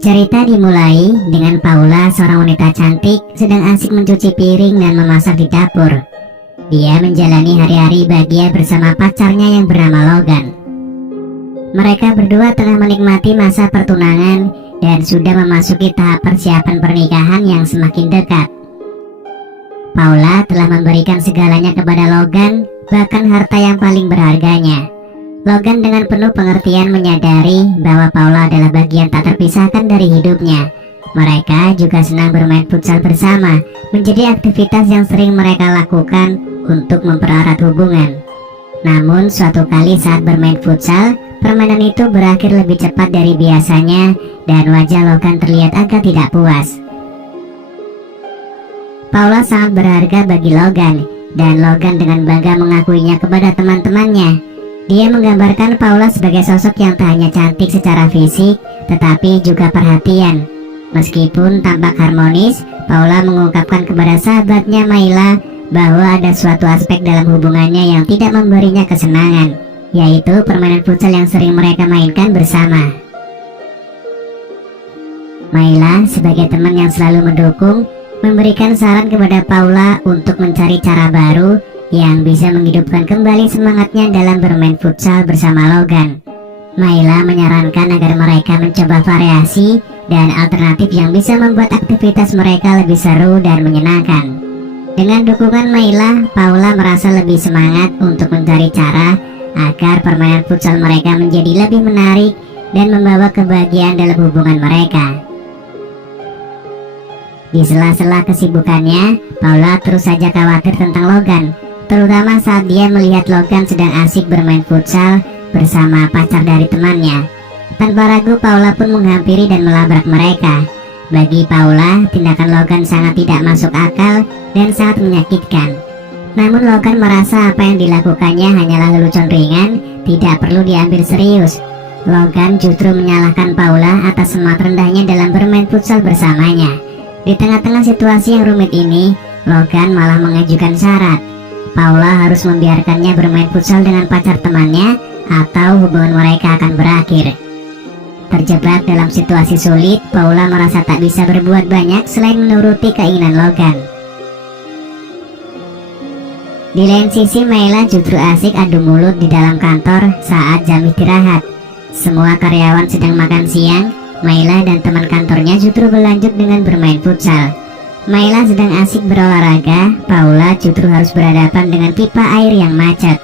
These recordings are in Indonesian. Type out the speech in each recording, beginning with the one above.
Cerita dimulai dengan Paula, seorang wanita cantik, sedang asik mencuci piring dan memasak di dapur. Dia menjalani hari-hari bahagia bersama pacarnya yang bernama Logan. Mereka berdua tengah menikmati masa pertunangan dan sudah memasuki tahap persiapan pernikahan yang semakin dekat. Paula telah memberikan segalanya kepada Logan, bahkan harta yang paling berharganya. Logan dengan penuh pengertian menyadari bahwa Paula adalah bagian tak terpisahkan dari hidupnya. Mereka juga senang bermain futsal bersama, menjadi aktivitas yang sering mereka lakukan untuk mempererat hubungan. Namun suatu kali saat bermain futsal, permainan itu berakhir lebih cepat dari biasanya dan wajah Logan terlihat agak tidak puas. Paula sangat berharga bagi Logan, dan Logan dengan bangga mengakuinya kepada teman-temannya. Dia menggambarkan Paula sebagai sosok yang tak hanya cantik secara fisik, tetapi juga perhatian. Meskipun tampak harmonis, Paula mengungkapkan kepada sahabatnya Mayla bahwa ada suatu aspek dalam hubungannya yang tidak memberinya kesenangan, yaitu permainan futsal yang sering mereka mainkan bersama. Mayla sebagai teman yang selalu mendukung, memberikan saran kepada Paula untuk mencari cara baru yang bisa menghidupkan kembali semangatnya dalam bermain futsal bersama Logan. Mayla menyarankan agar mereka mencoba variasi dan alternatif yang bisa membuat aktivitas mereka lebih seru dan menyenangkan. Dengan dukungan Mayla, Paula merasa lebih semangat untuk mencari cara agar permainan futsal mereka menjadi lebih menarik dan membawa kebahagiaan dalam hubungan mereka. Di sela-sela kesibukannya, Paula terus saja khawatir tentang Logan, terutama saat dia melihat Logan sedang asik bermain futsal bersama pacar dari temannya. Tanpa ragu, Paula pun menghampiri dan melabrak mereka. Bagi Paula, tindakan Logan sangat tidak masuk akal dan sangat menyakitkan. Namun Logan merasa apa yang dilakukannya hanyalah lelucon ringan, tidak perlu diambil serius. Logan justru menyalahkan Paula atas semangat rendahnya dalam bermain futsal bersamanya. Di tengah-tengah situasi yang rumit ini, Logan malah mengajukan syarat. Paula harus membiarkannya bermain futsal dengan pacar temannya atau hubungan mereka akan berakhir. Terjebak dalam situasi sulit, Paula merasa tak bisa berbuat banyak selain menuruti keinginan Logan. Di lain sisi, Mayla justru asik adu mulut di dalam kantor saat jam istirahat. Semua karyawan sedang makan siang, Mayla dan teman kantornya justru berlanjut dengan bermain futsal. Mayla sedang asik berolahraga, Paula justru harus berhadapan dengan pipa air yang macet.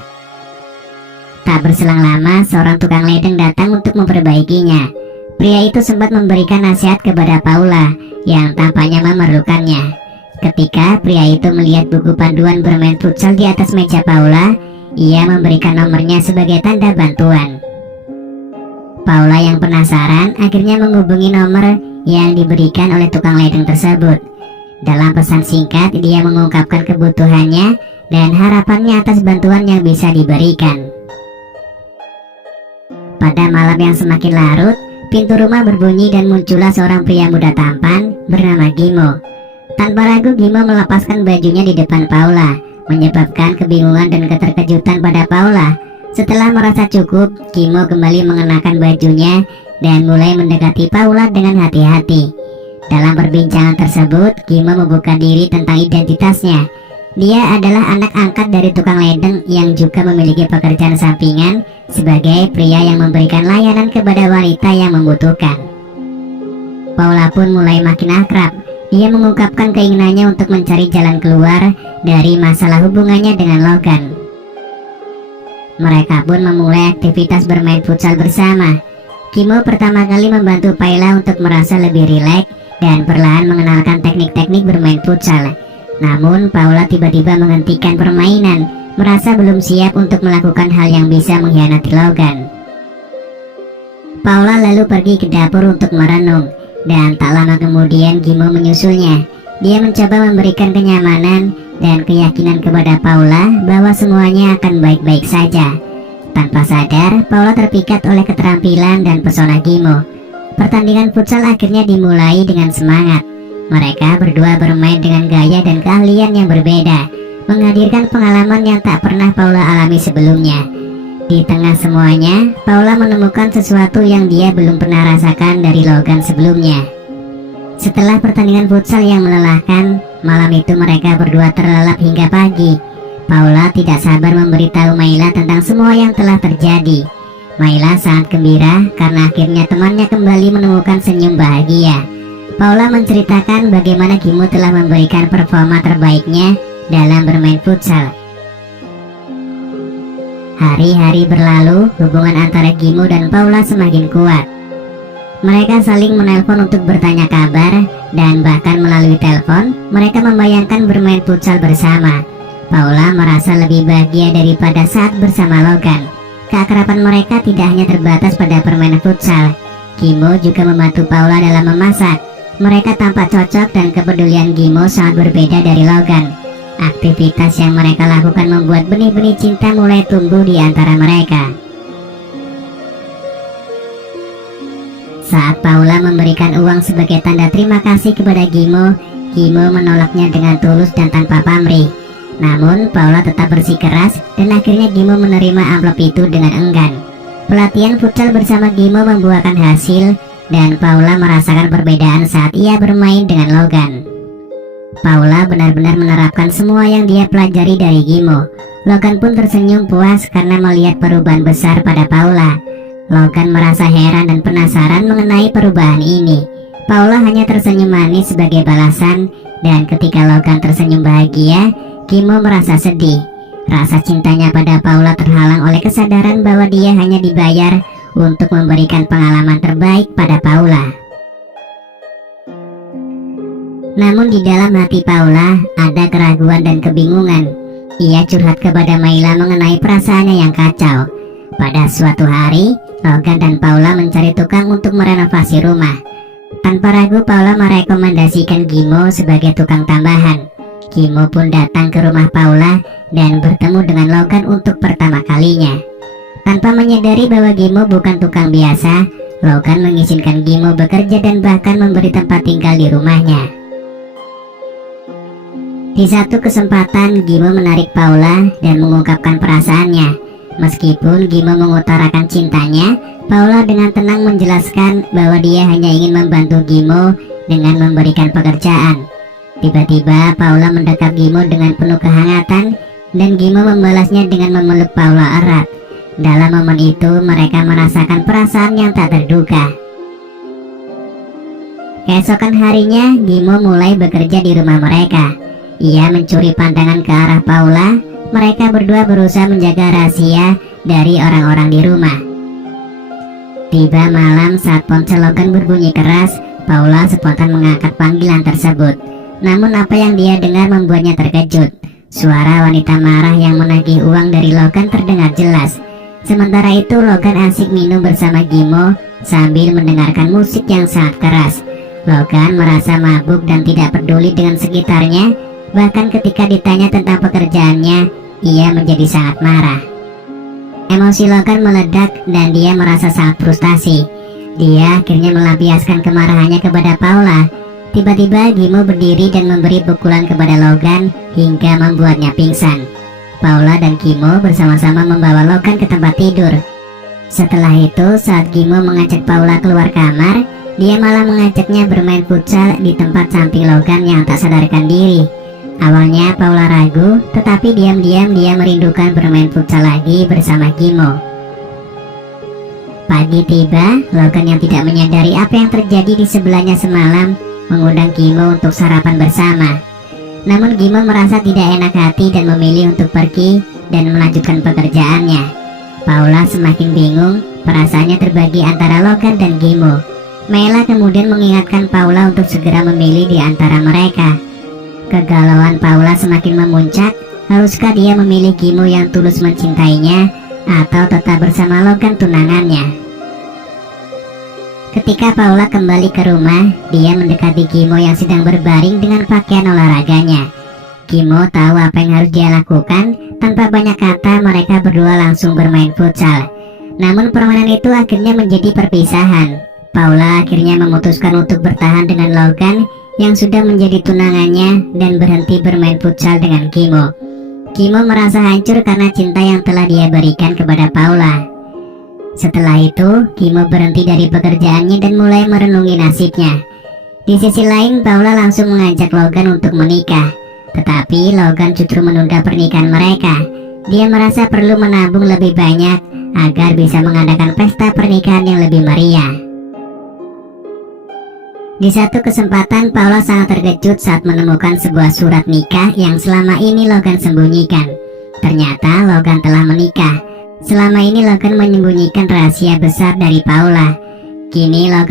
Tak berselang lama, seorang tukang ledeng datang untuk memperbaikinya. Pria itu sempat memberikan nasihat kepada Paula yang tampaknya memerlukannya. Ketika pria itu melihat buku panduan bermain futsal di atas meja Paula, ia memberikan nomornya sebagai tanda bantuan. Paula yang penasaran akhirnya menghubungi nomor yang diberikan oleh tukang ledeng tersebut. Dalam pesan singkat, dia mengungkapkan kebutuhannya dan harapannya atas bantuan yang bisa diberikan. Pada malam yang semakin larut, pintu rumah berbunyi dan muncullah seorang pria muda tampan bernama Gimo. Tanpa ragu, Gimo melepaskan bajunya di depan Paula, menyebabkan kebingungan dan keterkejutan pada Paula. Setelah merasa cukup, Gimo kembali mengenakan bajunya dan mulai mendekati Paula dengan hati-hati. Dalam perbincangan tersebut, Gimo membuka diri tentang identitasnya. Dia adalah anak angkat dari tukang ledeng yang juga memiliki pekerjaan sampingan sebagai pria yang memberikan layanan kepada wanita yang membutuhkan. Paula pun mulai makin akrab. Dia mengungkapkan keinginannya untuk mencari jalan keluar dari masalah hubungannya dengan Logan. Mereka pun memulai aktivitas bermain futsal bersama. Gimo pertama kali membantu Paula untuk merasa lebih rileks dan perlahan mengenalkan teknik-teknik bermain futsal. Namun Paula tiba-tiba menghentikan permainan, merasa belum siap untuk melakukan hal yang bisa mengkhianati Logan. Paula lalu pergi ke dapur untuk merenung, dan tak lama kemudian Gimo menyusulnya. Dia mencoba memberikan kenyamanan dan keyakinan kepada Paula bahwa semuanya akan baik-baik saja. Tanpa sadar, Paula terpikat oleh keterampilan dan pesona Gimo. Pertandingan futsal akhirnya dimulai dengan semangat. Mereka berdua bermain dengan gaya dan keahlian yang berbeda, menghadirkan pengalaman yang tak pernah Paula alami sebelumnya. Di tengah semuanya, Paula menemukan sesuatu yang dia belum pernah rasakan dari Logan sebelumnya. Setelah pertandingan futsal yang melelahkan, malam itu mereka berdua terlelap hingga pagi. Paula tidak sabar memberitahu Mayla tentang semua yang telah terjadi. Mayla sangat gembira karena akhirnya temannya kembali menemukan senyum bahagia. Paula menceritakan bagaimana Gimo telah memberikan performa terbaiknya dalam bermain futsal. Hari-hari berlalu, hubungan antara Gimo dan Paula semakin kuat. Mereka saling menelpon untuk bertanya kabar, dan bahkan melalui telepon, mereka membayangkan bermain futsal bersama. Paula merasa lebih bahagia daripada saat bersama Logan. Keakraban mereka tidak hanya terbatas pada permainan futsal. Gimo juga membantu Paula dalam memasak. Mereka tampak cocok dan kepedulian Gimo sangat berbeda dari Logan. Aktivitas yang mereka lakukan membuat benih-benih cinta mulai tumbuh di antara mereka. Saat Paula memberikan uang sebagai tanda terima kasih kepada Gimo, Gimo menolaknya dengan tulus dan tanpa pamrih. Namun Paula tetap bersikeras dan akhirnya Gimo menerima amplop itu dengan enggan. Pelatihan futsal bersama Gimo membuahkan hasil dan Paula merasakan perbedaan saat ia bermain dengan Logan. Paula benar-benar menerapkan semua yang dia pelajari dari Gimo. Logan pun tersenyum puas karena melihat perubahan besar pada Paula. Logan merasa heran dan penasaran mengenai perubahan ini. Paula hanya tersenyum manis sebagai balasan, dan ketika Logan tersenyum bahagia, Gimo merasa sedih. Rasa cintanya pada Paula terhalang oleh kesadaran bahwa dia hanya dibayar untuk memberikan pengalaman terbaik pada Paula. Namun di dalam hati Paula ada keraguan dan kebingungan. Ia curhat kepada Mayla mengenai perasaannya yang kacau. Pada suatu hari, Logan dan Paula mencari tukang untuk merenovasi rumah. Tanpa ragu Paula merekomendasikan Gimo sebagai tukang tambahan. Gimo pun datang ke rumah Paula dan bertemu dengan Logan untuk pertama kalinya. Tanpa menyadari bahwa Gimo bukan tukang biasa, Logan mengizinkan Gimo bekerja dan bahkan memberi tempat tinggal di rumahnya. Di satu kesempatan, Gimo menarik Paula dan mengungkapkan perasaannya. Meskipun Gimo mengutarakan cintanya, Paula dengan tenang menjelaskan bahwa dia hanya ingin membantu Gimo dengan memberikan pekerjaan. Tiba-tiba Paula mendekat Gimo dengan penuh kehangatan dan Gimo membalasnya dengan memeluk Paula erat. Dalam momen itu mereka merasakan perasaan yang tak terduga. Keesokan harinya, Gimo mulai bekerja di rumah mereka. Ia mencuri pandangan ke arah Paula. Mereka berdua berusaha menjaga rahasia dari orang-orang di rumah. Tiba malam saat ponsel Logan berbunyi keras, Paula spontan mengangkat panggilan tersebut. Namun apa yang dia dengar membuatnya terkejut. Suara wanita marah yang menagih uang dari Logan terdengar jelas. Sementara itu Logan asik minum bersama Gimo sambil mendengarkan musik yang sangat keras. Logan merasa mabuk dan tidak peduli dengan sekitarnya. Bahkan ketika ditanya tentang pekerjaannya, ia menjadi sangat marah. Emosi Logan meledak dan dia merasa sangat frustasi. Dia akhirnya melampiaskan kemarahannya kepada Paula. Tiba-tiba Gimo berdiri dan memberi pukulan kepada Logan hingga membuatnya pingsan. Paula dan Gimo bersama-sama membawa Logan ke tempat tidur. Setelah itu, saat Gimo mengajak Paula keluar kamar, dia malah mengajaknya bermain futsal di tempat samping Logan yang tak sadarkan diri. Awalnya Paula ragu, tetapi diam-diam dia merindukan bermain futsal lagi bersama Gimo. Pagi tiba, Logan yang tidak menyadari apa yang terjadi di sebelahnya semalam mengundang Gimo untuk sarapan bersama. Namun Gimo merasa tidak enak hati dan memilih untuk pergi dan melanjutkan pekerjaannya. Paula semakin bingung, perasaannya terbagi antara Logan dan Gimo. Mayla kemudian mengingatkan Paula untuk segera memilih di antara mereka. Kegalauan Paula semakin memuncak. Haruskah dia memilih Gimo yang tulus mencintainya atau tetap bersama Logan tunangannya? Ketika Paula kembali ke rumah, dia mendekati Gimo yang sedang berbaring dengan pakaian olahraganya. Gimo tahu apa yang harus dia lakukan. Tanpa banyak kata mereka berdua langsung bermain futsal. Namun permainan itu akhirnya menjadi perpisahan. Paula akhirnya memutuskan untuk bertahan dengan Logan yang sudah menjadi tunangannya dan berhenti bermain futsal dengan Gimo. Kimo merasa hancur karena cinta yang telah dia berikan kepada Paula. Setelah itu, Kimo berhenti dari pekerjaannya dan mulai merenungi nasibnya. Di sisi lain, Paula langsung mengajak Logan untuk menikah. Tetapi Logan justru menunda pernikahan mereka. Dia merasa perlu menabung lebih banyak agar bisa mengadakan pesta pernikahan yang lebih meriah. Di satu kesempatan, Paula sangat terkejut saat menemukan sebuah surat nikah yang selama ini Logan sembunyikan. Ternyata Logan telah menikah. Selama ini Logan menyembunyikan rahasia besar dari Paula. Kini Logan